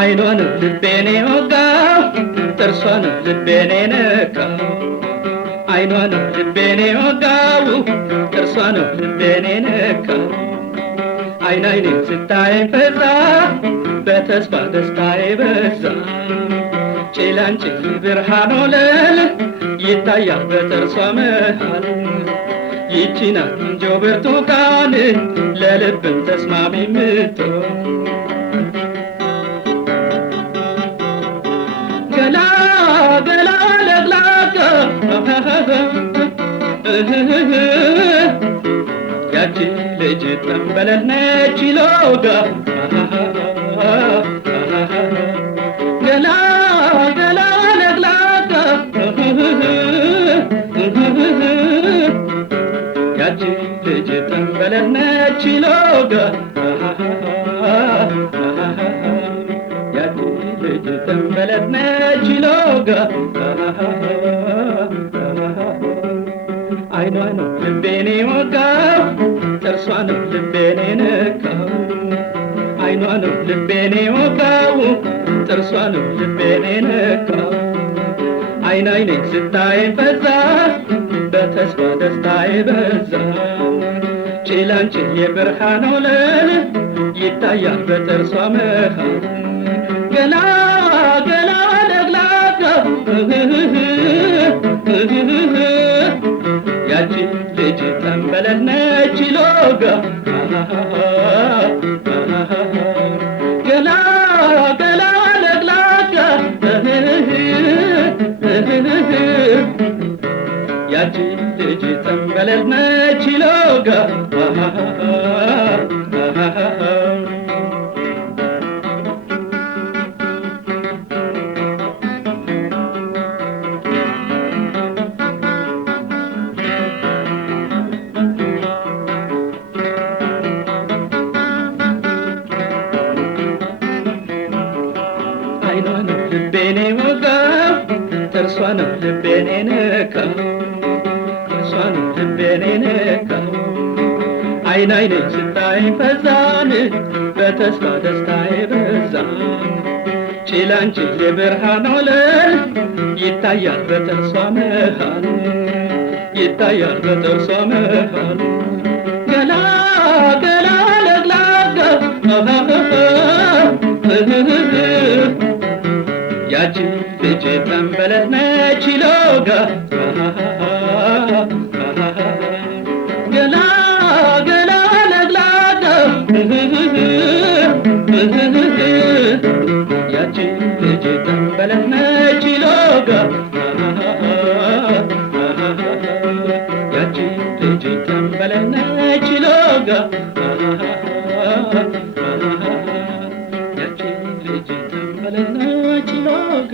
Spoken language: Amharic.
አይኗ ነው ልቤን የወጋው ጥርሷ ነው ልቤን የነካው አይኗ ነው ልቤን የወጋው ጥርሷ ነው ልቤን የነካው አይን አይኔን ስታየኝ ፈዛ በተስፋ ደስታዬ በዛ ጭላንጭል ብርሃን ወለል ይታያል በጥርሷ መሃል ይቺ ናት እንጆ ብርቱካን ለልብም ተስማሚ ምትሆን ገላ ገላ ለግላጋ ያቺ ልጅ ጠንበለል ነች ሎጋ ገላ ገላ ለግላጋ ያቺ ልጅ ጠንበለል ነች ሎጋ ያቺ ልጅ ጠንበለል ነች ሎጋ አይኗ ነው ልቤን የወጋው ጥርሷ ነው ልቤን የነካው አይኗ ነው ልቤን የወጋው ጥርሷ ነው ልቤን የነካው አይን አይኔን ስታየኝ ፈዛ በተስፋ ደስታዬ በዛ ጭላንጭል የብርሃን ወለል ይታያል በጥርሷ መሃል ገላ ገላ ለግላጋ ያቺ ልጅ ጠንበለል ነች ሎጋ ገላ ገላ ለግላጋ ያቺ ልጅ ጠንበለል ነች ሎጋ አይኗ ነው ልቤን የወጋው ጥርሷ ነው ልቤን የነካው ጥርሷ ነው ልቤን የነካው አይን አይኔን ስታየኝ ፈዛን በተስፋ ደስታዬ በዛ ጭላንጭል የብርሃን ወለል ይታያል በጥርሷ መሃል ይታያል በጥርሷ መሃል ገላ ገላ ለግላጋ ያቺ ልጅ ጠንበለል ነች ሎጋ ገላ ገላ ለግላጋ ያቺ ልጅ ጠንበለል ነች ሎጋ ያቺ ልጅ ጠንበለል ነች ሎጋ ያቺ ልጅ ጠንበለል ነች ሎጋ